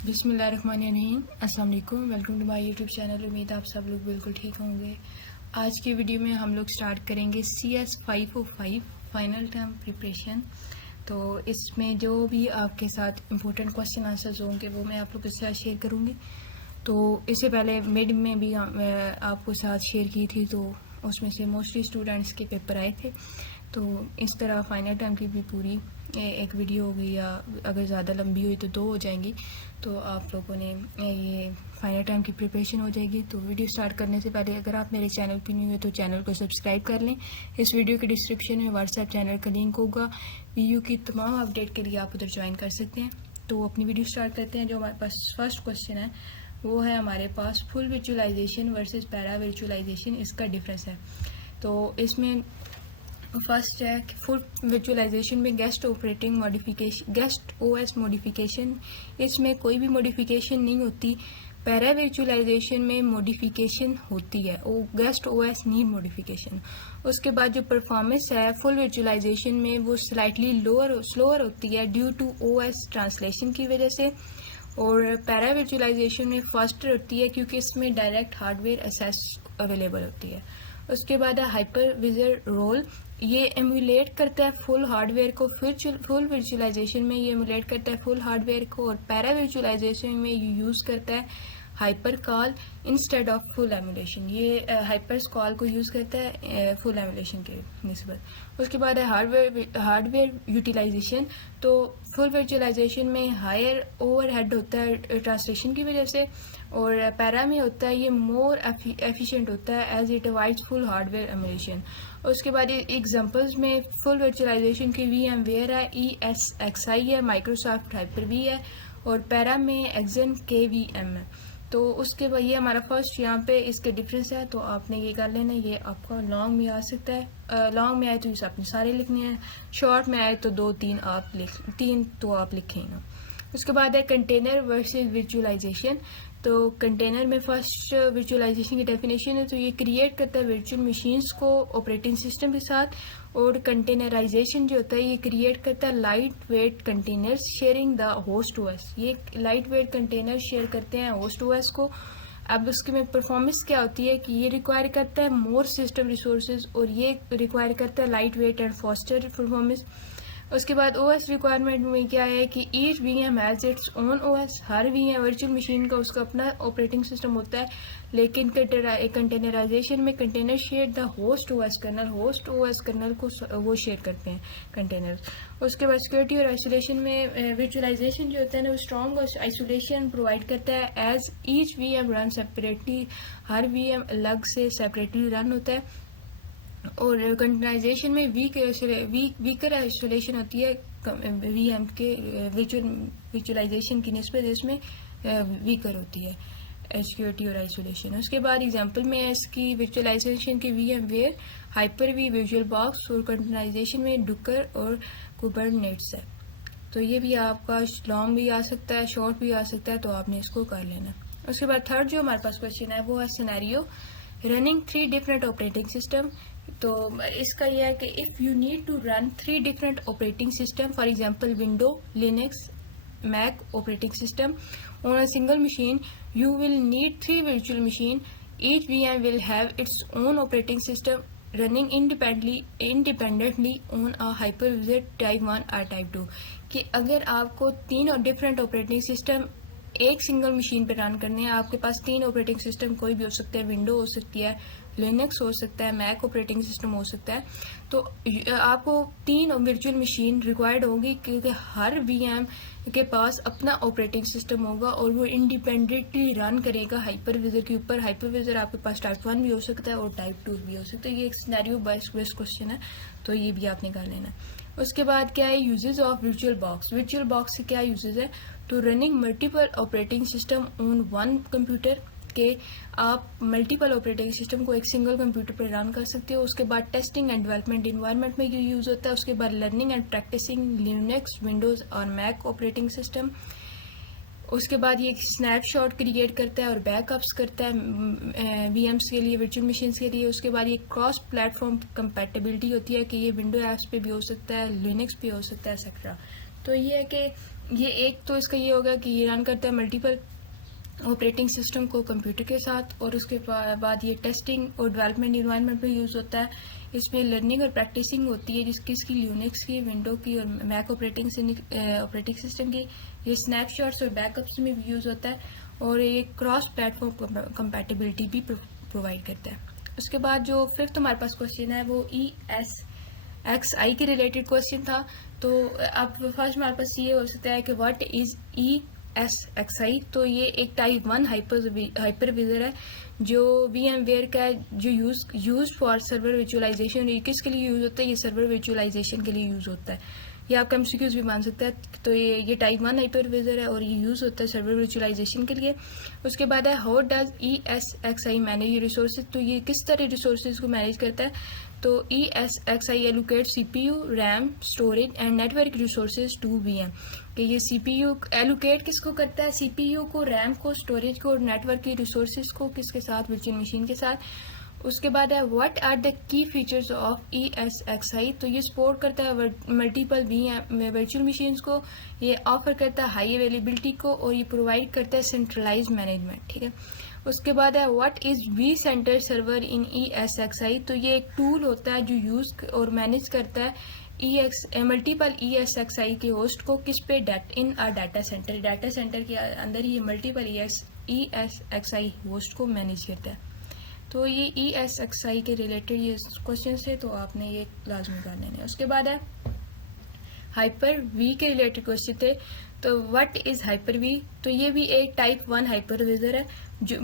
बिस्मिल्लाहिर्रहमानिर्रहीम। अस्सलाम वालेकुम। Welcome to my YouTube channel. उम्मीद आप सब लोग बिल्कुल ठीक होंगे। आज की वीडियो में हम लोग स्टार्ट करेंगे CS 505 फाइनल टर्म प्रिपरेशन। तो इसमें जो भी आपके साथ इम्पोर्टेंट क्वेश्चन आंसर्स होंगे वो मैं आप लोग के साथ शेयर करूँगी। तो इससे पहले मिड में भी आपको साथ शेयर की थी, तो उसमें से मोस्टली स्टूडेंट्स के पेपर आए थे। तो इस तरह फाइनल टर्म की भी पूरी एक वीडियो हो गई, या अगर ज़्यादा लंबी हुई तो 2 हो जाएंगी। तो आप लोगों ने ये फाइनल टर्म की प्रिपरेशन हो जाएगी। तो वीडियो स्टार्ट करने से पहले अगर आप मेरे चैनल पर नहीं हुए तो चैनल को सब्सक्राइब कर लें। इस वीडियो के डिस्क्रिप्शन में व्हाट्सएप चैनल का लिंक होगा। वीडियो की तमाम अपडेट के लिए आप उधर ज्वाइन कर सकते हैं। तो अपनी वीडियो स्टार्ट करते हैं। जो हमारे पास फर्स्ट क्वेश्चन है वो है हमारे पास full virtualization versus para virtualization, इसका डिफरेंस है। तो इसमें फर्स्ट है कि फुल वर्चुअलाइजेशन में guest operating modification, guest OS modification, इसमें कोई भी मॉडिफिकेशन नहीं होती। पैरा वर्चुअलाइजेशन में मॉडिफिकेशन होती है, वो गेस्ट ओएस नीड मॉडिफिकेशन। उसके बाद जो परफॉर्मेंस है फुल वर्चुअलाइजेशन में वो स्लाइटली स्लोअर होती है ड्यू टू ओएस ट्रांसलेशन की वजह से। और पैरा वर्चुअलाइजेशन में फास्टर होती है क्योंकि इसमें डायरेक्ट हार्डवेयर एक्सेस अवेलेबल होती है। उसके बाद है हाइपर विजर रोल, ये एमुलेट करता है फुल हार्डवेयर को। फुल वर्चुअलाइजेशन में ये एमुलेट करता है फुल हार्डवेयर को, और पैरा वर्चुअलाइजेशन में ये यूज़ करता है hyper call instead of full emulation. ये हाइपर कॉल को यूज़ करता है फुल एमुलेशन के निस्बत। उसके बाद है हार्डवेयर यूटिलाइजेशन। तो फुल वर्चुअलाइजेशन में हायर ओवरहेड होता है ट्रांसलेशन की वजह से, और पैरा में होता है ये मोर एफिशिएंट होता है as it avoids full hardware emulation. उसके बाद एग्जांपल्स में फुल वर्चुअलाइजेशन की VMware है, ESXi है, माइक्रोसॉफ्ट हाइपर वी है, और पैरा में एक्सन KVM है। तो उसके बाद ये हमारा फर्स्ट यहाँ पे इसके डिफरेंस है। तो आपने ये कर लेना, ये आपका लॉन्ग में आ सकता है। लॉन्ग में आए तो इसे आपने सारे लिखने हैं, शॉर्ट में आए तो 2-3 आप तीन तो आप लिखें ना। उसके बाद है कंटेनर वर्सेस वर्चुअलाइजेशन। तो कंटेनर में फर्स्ट वर्चुअलाइजेशन की डेफिनेशन है, तो ये क्रिएट करता है वर्चुअल मशीन्स को ऑपरेटिंग सिस्टम के साथ। और कंटेनराइजेशन जो होता है ये क्रिएट करता है light weight containers sharing the host OS. ये लाइट वेट कंटेनर शेयर करते हैं होस्ट ओएस को। अब उसके में परफॉर्मेंस क्या होती है कि ये रिक्वायर करता है मोर सिस्टम रिसोर्सेज, और ये रिक्वायर करता है light weight and faster performance. उसके बाद ओएस रिक्वायरमेंट में क्या है कि each VM has its own OS. Her VM virtual machine का उसका अपना ऑपरेटिंग सिस्टम होता है, लेकिन कंटेनराइजेशन में container share the host OS kernel, host OS kernel को वो शेयर करते हैं कंटेनर। उसके बाद सिक्योरिटी और आइसोलेशन में वर्चुअलाइजेशन जो होता है ना वो स्ट्रॉन्ग आइसोलेशन प्रोवाइड करता है as each VM run separately. हर VM अलग से सेपरेटली रन होता है। और कंटेनराइजेशन में वीकर आइसोलेशन होती है VM के वर्चुअलाइजेशन की निस्बत, इसमें वीकर होती है सिक्योरिटी और आइसोलेशन। उसके बाद एग्जांपल में है इसकी वर्चुअलाइजेशन की VMware, Hyper V, visual box, और कंटेनराइजेशन में डुकर और कुबरनेट्स है। तो ये भी आपका लॉन्ग भी आ सकता है, शॉर्ट भी आ सकता है, तो आपने इसको कर लेना। उसके बाद थर्ड जो हमारे पास क्वेश्चन है वो है scenario running 3 different operating system. तो इसका यह है कि if you need to run 3 different operating system, for example window, Linux, Mac operating system on a single machine, you will need 3 virtual machine. Each VM will have its own operating system running independently on a hypervisor type 1 or type 2। कि अगर आपको 3 different operating system एक single machine पर run करने हैं, आपके पास 3 operating system कोई भी हो सकता है, विंडो हो सकती है, लिनक्स हो सकता है, मैक ऑपरेटिंग सिस्टम हो सकता है। तो आपको 3 वर्चुअल मशीन रिक्वायर्ड होगी क्योंकि हर VM के पास अपना ऑपरेटिंग सिस्टम होगा और वो इंडिपेंडेंटली रन करेगा हाइपरविजर के ऊपर। हाइपरविजर आपके पास टाइप 1 भी हो सकता है और टाइप 2 भी हो सकता है। ये एक सिनेरियो बेस्ड क्वेश्चन है, तो ये भी आपने कर लेना। उसके बाद क्या है uses of virtual box. Virtual box से क्या यूजेज है, तो running multiple operating system on one computer के आप मल्टीपल ऑपरेटिंग सिस्टम को एक सिंगल कंप्यूटर पर रन कर सकते हो। उसके बाद टेस्टिंग एंड डेवलपमेंट इन्वायरमेंट में ये यूज़ होता है। उसके बाद learning and practising Linux, Windows और मैक ऑपरेटिंग सिस्टम। उसके बाद ये स्नैपशॉट क्रिएट करता है और बैकअप्स करता है VMs के लिए, वर्चुअल मशीन्स के लिए। उसके बाद ये क्रॉस प्लेटफॉर्म कंपैटिबिलिटी होती है कि ये विंडो ऐप्स पे भी हो सकता है, लिनक्स पे हो सकता है एक्सेट्रा। तो ये है कि ये एक तो इसका ये होगा कि ये रन करता है मल्टीपल ऑपरेटिंग सिस्टम को कंप्यूटर के साथ, और उसके बाद ये टेस्टिंग और डेवलपमेंट इन्वायरमेंट में यूज़ होता है। इसमें लर्निंग और प्रैक्टिसिंग होती है किसकी, ल्यूनिक्स की, विंडो की और मैक ऑपरेटिंग सिस्टम की। ये स्नैपशॉट्स और बैकअप्स में भी यूज़ होता है, और ये क्रॉस प्लेटफॉर्म कंपैटिबिलिटी भी प्रोवाइड करता है। उसके बाद जो फिफ्थ हमारे पास क्वेश्चन है वो ESXi के रिलेटेड क्वेश्चन था। तो अब फर्स्ट हमारे पास ये हो सकता है कि व्हाट इज ESXi। तो ये एक टाइप 1 हाइपरविजर है जो VMware का है, जो यूज फॉर सर्वर विजुअलाइजेशन। ये किसके लिए यूज होता है? ये सर्वर विजुअलाइजेशन के लिए यूज होता है। ये आपका MCQs भी मान सकता है। तो ये टाइप 1 हाइपरविजर है और ये यूज होता है सर्वर विजुअलाइजेशन के लिए। उसके बाद है how does ESXi manage resources. तो ये किस तरह रिसोर्सेज को मैनेज करता है? तो ESXi allocate CPU, RAM, storage and network resources to VM। कि ये CPU एलोकेट किसको करता है? CPU को, RAM को, स्टोरेज को और नेटवर्क की रिसोर्सेज को किसके साथ? वर्चुअल मशीन के साथ। उसके बाद है what are the key features of ESXi। तो ये सपोर्ट करता है मल्टीपल वर्चुअल मशीन्स को, ये ऑफर करता है हाई अवेलेबिलिटी को, और ये प्रोवाइड करता है सेंट्रलाइज मैनेजमेंट। ठीक है। उसके बाद है what is vCenter server in ESXi। तो ये एक टूल होता है जो यूज और मैनेज करता है मल्टीपल ESXi के होस्ट को किस पे? In a data centre. Data centre के अंदर ये मल्टीपल ESXi होस्ट को मैनेज करता है। तो ये ESXi के रिलेटेड ये क्वेश्चन थे, तो आपने ये लाजमी कर लेने। उसके बाद है हाइपर वी के रिलेटेड क्वेश्चन थे। तो व्हाट इज हाइपर वी। तो ये भी एक टाइप 1 हाइपरविजर है जो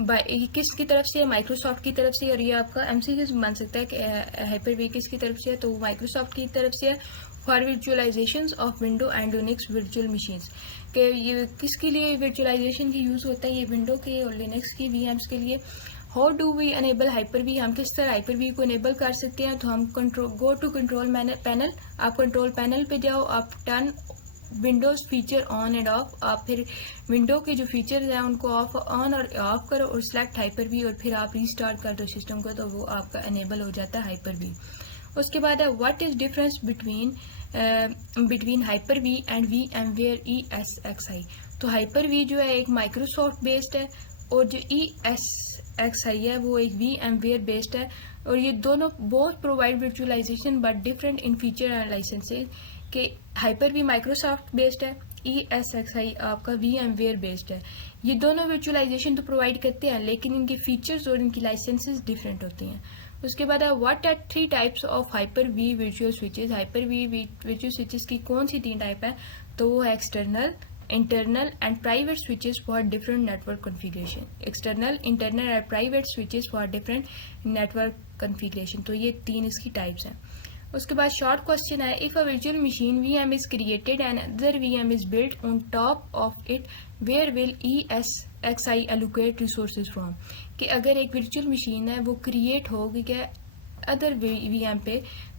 किसकी तरफ से है? माइक्रोसॉफ्ट की तरफ से। और ये आपका MCQs बन सकता है कि हाइपर वी किसकी तरफ से है? तो माइक्रोसॉफ्ट की तरफ से है for visualisation of window and Unix virtual machines. कि ये किसके लिए वर्चुअलाइजेशन की यूज होता है? ये विंडो के और लिनक्स की VMs के लिए। How do we enable Hyper V. हम किस तरह हाइपर वी को अनेबल कर सकते हैं? तो हम गो टू कंट्रोल पैनल। आप कंट्रोल पैनल पे जाओ, आप turn Windows feature on end of. आप फिर विंडो के जो फीचर्स हैं उनको ऑन और ऑफ करो और सिलेक्ट हाइपर वी, और फिर आप रीस्टार्ट कर दो सिस्टम को, तो वो आपका अनेबल हो जाता है हाइपर वी। उसके बाद है what is difference between Hyper V and VMware ESXi। तो हाइपर वी जो है एक माइक्रोसॉफ्ट बेस्ड है, और जो ESXi है वो एक VMware बेस्ड है। और ये दोनों both provide virtualisation but different in feature and licences. कि हाइपर वी माइक्रोसॉफ्ट बेस्ड है, ESXi आपका VMware बेस्ड है। ये दोनों वर्चुअलाइजेशन तो प्रोवाइड करते हैं, लेकिन इनके फीचर्स और इनकी लाइसेंसेज डिफरेंट होती हैं। उसके बाद है what are 3 types of Hyper V virtual switches. Hyper V virtual switches की कौन सी 3 टाइप है? तो वो है external, internal and private switches for different network configuration। external, internal and private switches for different network configuration। तो ये 3 इसकी टाइप्स हैं। उसके बाद शॉर्ट क्वेश्चन है if a virtual machine VM is created and other VM is built on top of it, where will ESXi allocate resources from। कि अगर एक वर्चुअल मशीन है वो क्रिएट होगी क्या अदर VM पे,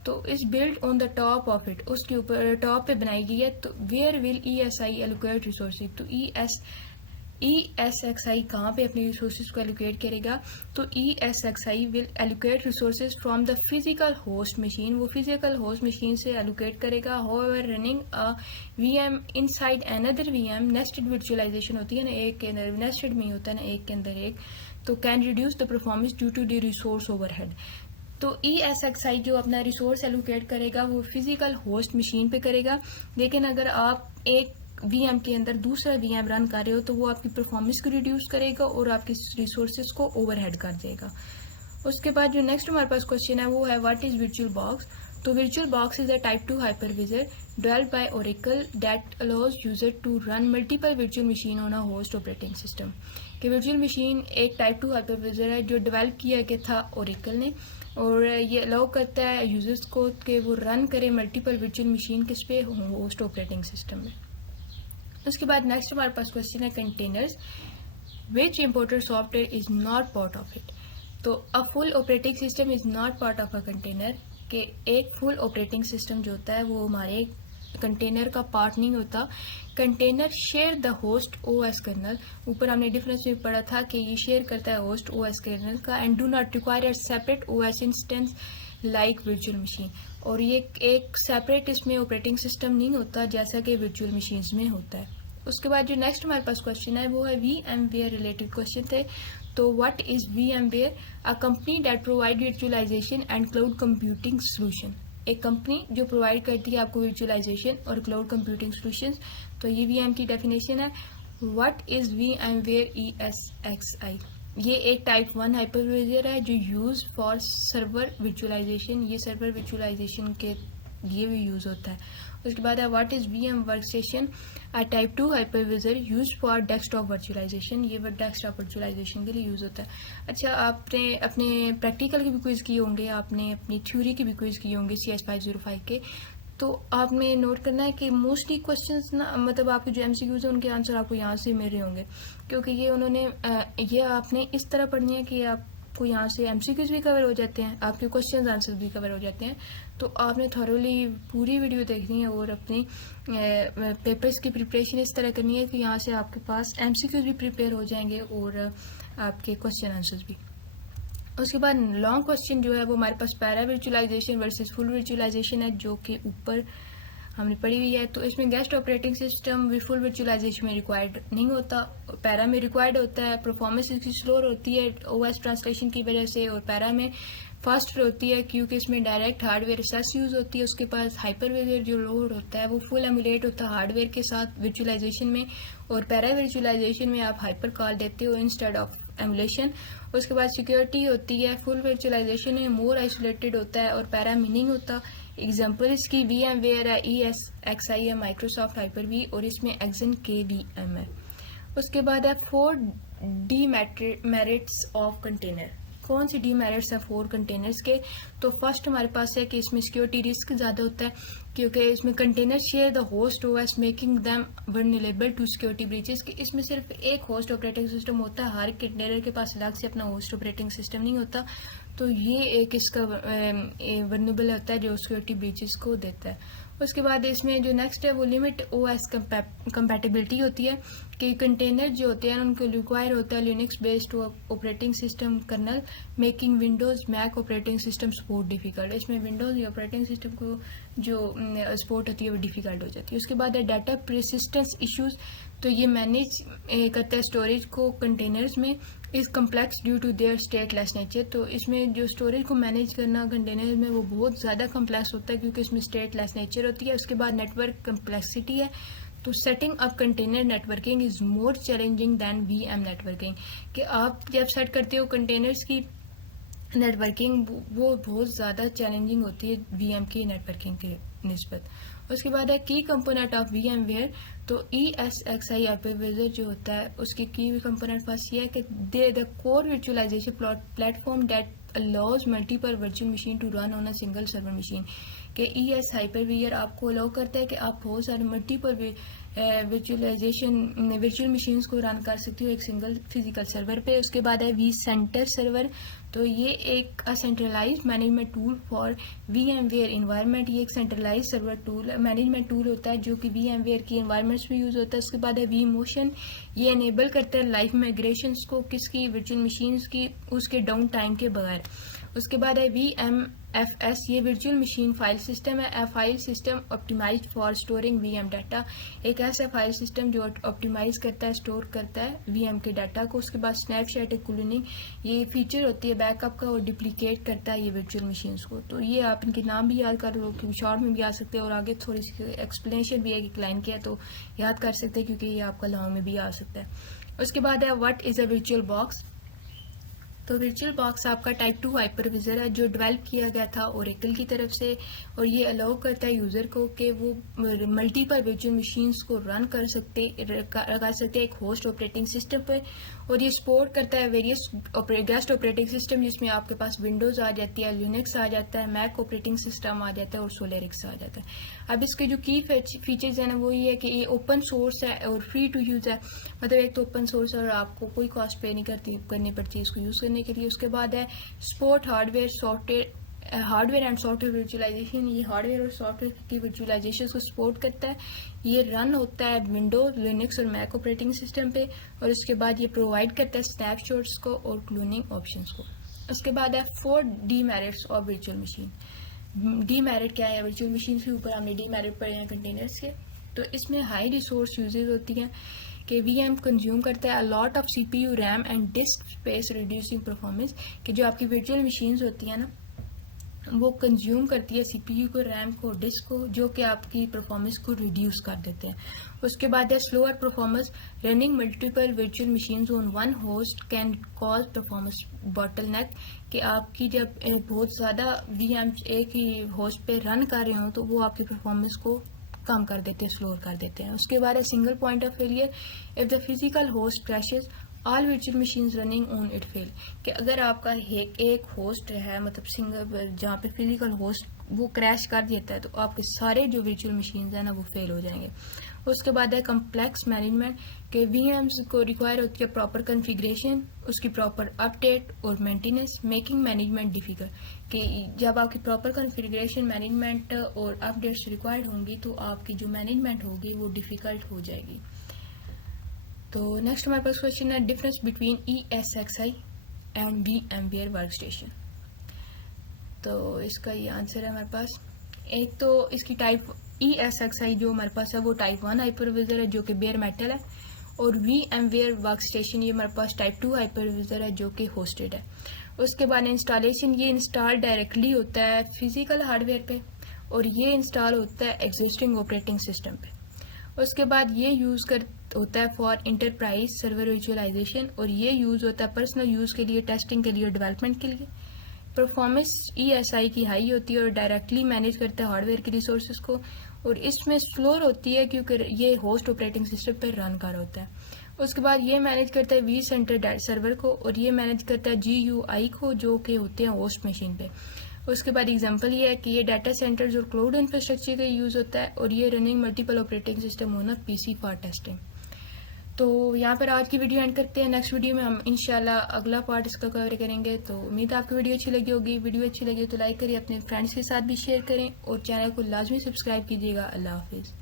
तो इस build on the top of it, उसके ऊपर टॉप पे बनाई गई है, तो where will ESI allocate resources. तो ESXi कहाँ पे अपने रिसोर्सेज को एलोकेट करेगा? तो ESXi will allocate resources from the physical host machine. वो फिजिकल होस्ट मशीन से एलोकेट करेगा। However running a VM inside another VM, nested virtualisation होती है ना, एक के अंदर नेस्टेड में होता है ना, एक के अंदर एक, तो can reduce the performance due to the resource overhead. तो ESXi जो अपना रिसोर्स एलोकेट करेगा वो फिजिकल होस्ट मशीन पे करेगा, लेकिन अगर आप एक VM के अंदर दूसरा VM रन कर रहे हो तो वो आपकी परफॉर्मेंस को रिड्यूस करेगा और आपके रिसोर्सेज को ओवरहेड कर देगा। उसके बाद जो नेक्स्ट हमारे पास क्वेश्चन है वो है व्हाट इज वर्चुअल बॉक्स। तो virtual box is a type 2 hypervisor developed by Oracle that allows user to run multiple virtual machine on a host operating system. कि वर्चुअल मशीन एक टाइप 2 हाइपरविजर है जो develop किया गया था Oracle ने, और ये अलाउ करता है यूजर्स को कि वो रन करें मल्टीपल वर्चुअल मशीन किस पे, होस्ट ऑपरेटिंग सिस्टम में। उसके बाद नेक्स्ट हमारे पास क्वेश्चन है containers, which imported software is not part of it. तो a full operating system is not part of a container. कि एक फुल ऑपरेटिंग सिस्टम जो होता है वो हमारे कंटेनर का पार्ट नहीं होता। Container share the host OS kernel. ऊपर हमने डिफरेंस में पढ़ा था कि ये शेयर करता है होस्ट OS कर्नल का, and do not require a separate OS instance like virtual machine. और ये एक सेपरेट इसमें ऑपरेटिंग सिस्टम नहीं होता जैसा कि वर्चुअल मशीन्स में होता है। उसके बाद जो नेक्स्ट हमारे पास क्वेश्चन है वो है VMware रिलेटेड क्वेश्चन थे। तो what is VMware? A company that provide virtualisation and cloud computing solution. एक कंपनी जो प्रोवाइड करती है आपको वर्चुअलाइजेशन और क्लाउड कंप्यूटिंग सोल्यूशंस। तो ये VM की डेफिनेशन है। What is VMware ESXi? ये एक टाइप 1 हाइपरवाइजर है जो यूज फॉर सर्वर वर्चुअलाइजेशन। ये सर्वर वर्चुअलाइजेशन के लिए भी यूज होता है। उसके बाद है what is VM workstation? A type 2 hypervisor use for desktop virtualisation. ये डेस्कटॉप वर्चुअलाइजेशन के लिए यूज होता है। अच्छा, आपने अपने प्रैक्टिकल के भी क्विज किए होंगे, आपने अपनी थ्योरी के भी क्विज किए होंगे CS505 के। तो आपने नोट करना है कि मोस्टली क्वेश्चंस ना, मतलब आपके जो MCQs हैं उनके आंसर आपको यहाँ से मिल रहे होंगे, क्योंकि ये उन्होंने ये आपने इस तरह पढ़नी है कि आपको यहाँ से MCQs भी कवर हो जाते हैं, आपके क्वेश्चंस आंसर भी कवर हो जाते हैं। तो आपने थॉरोली पूरी वीडियो देखनी है और अपनी पेपर्स की प्रिपरेशन इस तरह करनी है कि यहाँ से आपके पास MCQs भी प्रिपेयर हो जाएंगे और आपके क्वेश्चन आंसर्स भी। उसके बाद लॉन्ग क्वेश्चन जो है वो हमारे पास para virtualization versus full virtualization है, जो कि ऊपर हमने पढ़ी हुई है। तो इसमें guest operating system full virtualisation में रिक्वायर्ड नहीं होता, पैरा में रिक्वायर्ड होता है। परफॉर्मेंस इसकी स्लो होती है OS ट्रांसलेशन की वजह से, और पैरा में फास्ट होती है क्योंकि इसमें डायरेक्ट हार्डवेयर एक्सेस यूज होती है। उसके पास हाइपरवाइजर जो लोड होता है वो फुल एमुलेट होता है हार्डवेयर के साथ वर्चुअलाइजेशन में, और पैरा वर्चुअलाइजेशन में आप हाइपर कॉल देते हो इंस्टेड ऑफ एमुलेशन। उसके बाद सिक्योरिटी होती है, फुल वर्चुअलाइजेशन में मोर आइसोलेटेड होता है और पैरा मीनिंग होता। एग्जाम्पल इसकी VMware है, ESXi है, माइक्रोसॉफ्ट हाइपर-V, और इसमें एक्सन KVM है। उसके बाद है 4 डीमेरिट्स ऑफ कंटेनर। कौन सी डीमेरिट्स है 4 कंटेनर्स के? तो फर्स्ट हमारे पास है कि इसमें सिक्योरिटी रिस्क ज़्यादा होता है, क्योंकि इसमें container share the host OS making them vulnerable to security breaches. कि इसमें सिर्फ एक होस्ट ऑपरेटिंग सिस्टम होता है, हर कंटेनर के पास अलग से अपना होस्ट ऑपरेटिंग सिस्टम नहीं होता। तो ये एक इसका वल्नरेबल होता है जो सिक्योरिटी ब्रीचेस को देता है। उसके बाद इसमें जो नेक्स्ट है वो लिमिट OS कंपैटिबिलिटी होती है, कि कंटेनर जो होते हैं उनको रिक्वायर होता है Linux based operating system kernel making Windows Mac operating system support difficult. इसमें विंडोज ऑपरेटिंग सिस्टम को जो सपोर्ट होती है वो डिफिकल्ट हो जाती है। उसके बाद है डाटा परसिस्टेंस इश्यूज। तो ये मैनेज करता है स्टोरेज को कंटेनर्स में, is complex due to their stateless nature. तो इसमें जो स्टोरेज को मैनेज करना कंटेनर में वो बहुत ज़्यादा कम्प्लेक्स होता है क्योंकि इसमें स्टेटलेस नेचर होती है। उसके बाद नेटवर्क कम्प्लेक्सिटी है। तो setting up container networking is more challenging than VM networking. कि आप जब सेट करते हो कंटेनर्स की नेटवर्किंग वो बहुत ज़्यादा चैलेंजिंग होती है VM की नेटवर्किंग के निस्बत। उसके बाद है की कंपोनेंट ऑफ VMware। तो ESXi हाइपरवाइजर जो होता है उसकी की कंपोनेंट फर्स्ट ये है कि the core virtualisation platform that allows multiple virtual machine to run on a single server machine। कि ES हाइपरवाइजर आपको अलाउ करता है कि आप बहुत सारे मल्टीपल वर्चुअल मशीन्स को रन कर सकते हो एक सिंगल फिजिकल सर्वर पे। उसके बाद है vCenter सर्वर। तो ये एक centralised management tool for VMware environment. ये एक centralise server tool management tool होता है जो कि VMware की इन्वायरमेंट्स में यूज होता है। उसके बाद है vMotion। ये एनेबल करता है लाइव माइग्रेशंस को किसकी वर्चुअल मशीन्स की उसके डाउन टाइम के बगैर। उसके बाद है VMFS। ये वर्चुअल मशीन फाइल सिस्टम है, file system optimised for storing VM data. एक ऐसा फाइल सिस्टम जो ऑप्टिमाइज करता है स्टोर करता है VM के डाटा को। उसके बाद स्नैपशॉट क्लोनिंग, ये फीचर होती है बैकअप का और डुप्लीकेट करता है ये वर्चुअल मशीन्स को। तो ये आप इनके नाम भी याद कर लो कि शॉर्ट में भी आ सकते हैं और आगे थोड़ी सी एक्सप्लेनेशन भी है कि क्लाइंट क्या है तो याद कर सकते हैं क्योंकि ये आपका लॉन्ग में भी आ सकता है। उसके बाद है what is a virtual box. तो वर्चुअल बॉक्स आपका टाइप 2 हाइपरवाइजर है जो डेवलप किया गया था ओरेकल की तरफ से, और ये अलाउ करता है यूज़र को कि वो मल्टीपल वर्चुअल मशीन्स को रन कर सकते एक होस्ट ऑपरेटिंग सिस्टम पे। और ये सपोर्ट करता है वेरियस गेस्ट ऑपरेटिंग सिस्टम जिसमें आपके पास विंडोज़ आ जाती है, लिनक्स आ जाता है, मैक ऑपरेटिंग सिस्टम आ जाता है और सोलरिक्स आ जाता है। अब इसके जो की फीचर्स हैं ना वो ये है कि ये ओपन सोर्स है और फ्री टू यूज़ है। मतलब एक तो ओपन सोर्स है और आपको कोई कॉस्ट पे नहीं करनी पड़ती इसको यूज़ करने के लिए। उसके बाद है support hardware and software virtualisation. ये हार्डवेयर और सॉफ्टवेयर की वर्चुअलाइजेशन को सपोर्ट करता है। ये रन होता है विंडोज, लिनक्स और मैक ऑपरेटिंग सिस्टम पे। और उसके बाद ये प्रोवाइड करता है स्नैपशॉट्स को और क्लोनिंग ऑप्शंस को। उसके बाद है 4 demerits of virtual machine. Demerit क्या है, वर्चुअल मशीन के ऊपर हमने डीमेरिट पढ़े हैं कंटेनर्स के। तो इसमें हाई रिसोर्स यूजेज होती हैं कि वीएम कंज्यूम करता है a lot of CPU, RAM and disc space, reducing performance. कि जो आपकी वर्चुअल मशीन्स होती हैं ना, वो कंज्यूम करती है सीपीयू को, रैम को, डिस्क को, जो कि आपकी परफॉर्मेंस को रिड्यूस कर देते हैं। उसके बाद है slower performance. Running multiple virtual machines on one host can cause performance bottleneck. कि आपकी जब बहुत ज़्यादा वीएम एक ही होस्ट पे रन कर रहे हो तो वो आपकी परफॉर्मेंस को कम कर देते हैं, स्लोअर कर देते हैं। उसके बाद है single point of failure. If the physical host crashes all virtual machines running on it fail. कि अगर आपका एक होस्ट है, मतलब सिंगल जहाँ पे फिजिकल होस्ट वो क्रैश कर देता है, तो आपके सारे जो वर्चुअल मशीन्स हैं ना वो फेल हो जाएंगे। उसके बाद है कम्प्लेक्स मैनेजमेंट। के वीएम्स को रिक्वायर होती है प्रॉपर कॉन्फ़िगरेशन, उसकी प्रॉपर अपडेट और मेंटेनेंस, मेकिंग मैनेजमेंट डिफिकल्ट। कि जब आपकी प्रॉपर कॉन्फ़िगरेशन, मैनेजमेंट और अपडेट्स रिक्वायर्ड होंगी तो आपकी जो मैनेजमेंट होगी वो डिफिकल्ट हो जाएगी। तो नेक्स्ट हमारे पास क्वेश्चन है difference between ESXi and VMware workstation. तो इसका ये आंसर है हमारे पास। एक तो इसकी टाइप ESXi जो हमारे पास है वो टाइप 1 हाइपरविजर है जो कि बेयर मेटल है, और VMware वर्कस्टेशन ये हमारे पास टाइप 2 हाइपरविजर है जो कि होस्टेड है। उसके बाद इंस्टॉलेशन, ये इंस्टॉल डायरेक्टली होता है फिजिकल हार्डवेयर पे, और ये इंस्टॉल होता है एग्जिस्टिंग ऑपरेटिंग सिस्टम पे। उसके बाद ये यूज़ होता है फॉर इंटरप्राइज सर्वर विजुअलाइजेशन, और ये यूज़ होता है पर्सनल यूज़ के लिए, टेस्टिंग के लिए, डेवलपमेंट के लिए। परफॉर्मेंस ESI की हाई होती है और डायरेक्टली मैनेज करता है हार्डवेयर के रिसोर्सेज को, और इसमें स्लोअर होती है क्योंकि ये होस्ट ऑपरेटिंग सिस्टम पर रन कर होता है। उसके बाद ये मैनेज करता है vCenter सर्वर को, और ये मैनेज करता है GUI को जो कि होते हैं होस्ट मशीन पे। उसके बाद एग्जांपल ये है कि ये डाटा सेंटर्स और क्लाउड इंफ्रास्ट्रक्चर का यूज़ होता है, और ये रनिंग मल्टीपल ऑपरेटिंग सिस्टम होना PC फॉर टेस्टिंग। तो यहाँ पर आज की वीडियो एंड करते हैं। नेक्स्ट वीडियो में हम इंशाल्लाह अगला पार्ट इसका कवर करेंगे। तो उम्मीद है आपको वीडियो अच्छी लगी होगी। वीडियो अच्छी लगी तो लाइक करिए, अपने फ्रेंड्स के साथ भी शेयर करें, और चैनल को लाजमी सब्सक्राइब कीजिएगा। अल्लाह हाफिज़।